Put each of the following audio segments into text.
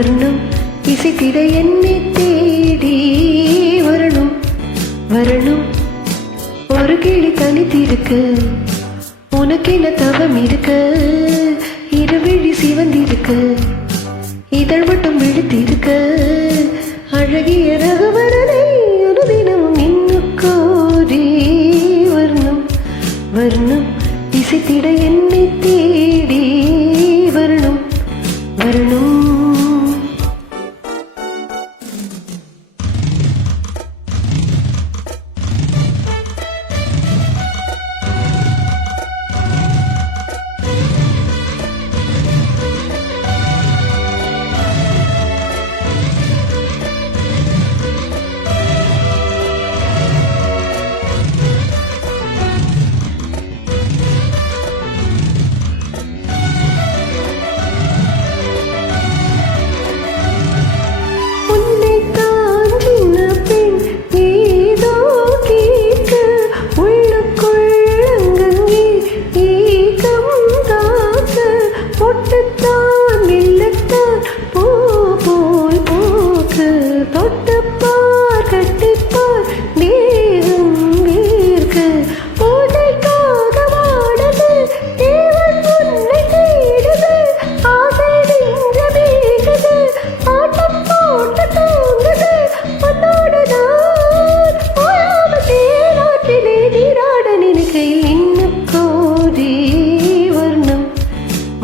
வர்ணம் இசைத்திட என்னை தேடி வரணும் வரணும். ஒரு கிளி தனித்திருக்க உனக்கென தவம் இருக்க, இருவிழி சிவந்திருக்க, இதழ் மட்டும் விழுத்திருக்க, அழகிய ரகுவரனை ஒரு தினமும் இன்னும் கோரி வர்ணம் வர்ணம் இசைத்திட என்னை தேடி வரணும் வரணும்.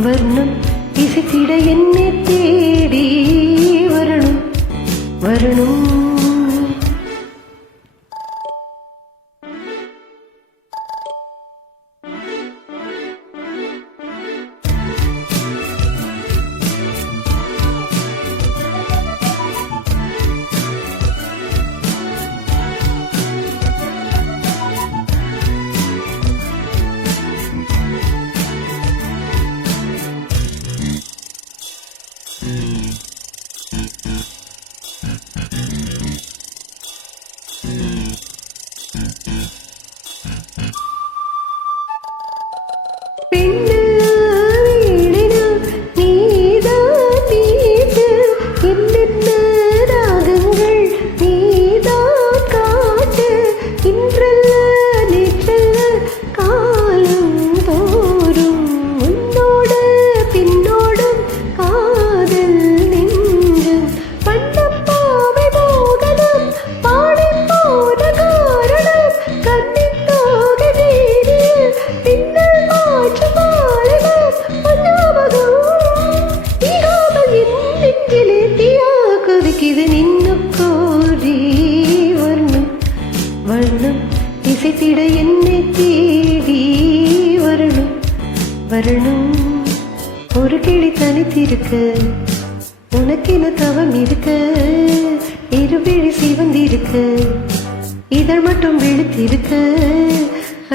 வர்ணம் இசைத்திட என்னை தேடி வரணும் வரணும். இது நின்னும் கோரி வர்ணம் வர்ணம் இசைத்திட என்னை தேடி வரணும் வரணும். ஒரு கிளி தனித்திருக்க உனக்கென தவம் இருக்க, இருவிழி சிவந்திருக்க, இதழ் மட்டும் விழுத்திருக்க,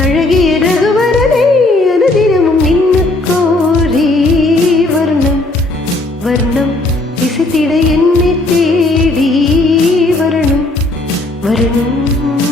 அழகிய ரகுவரனை அனுதினமும் நின்னும் கோரி வர்ணம் வர்ணம் இசைத்திட என்னை தேடி வரணும் வரணும்.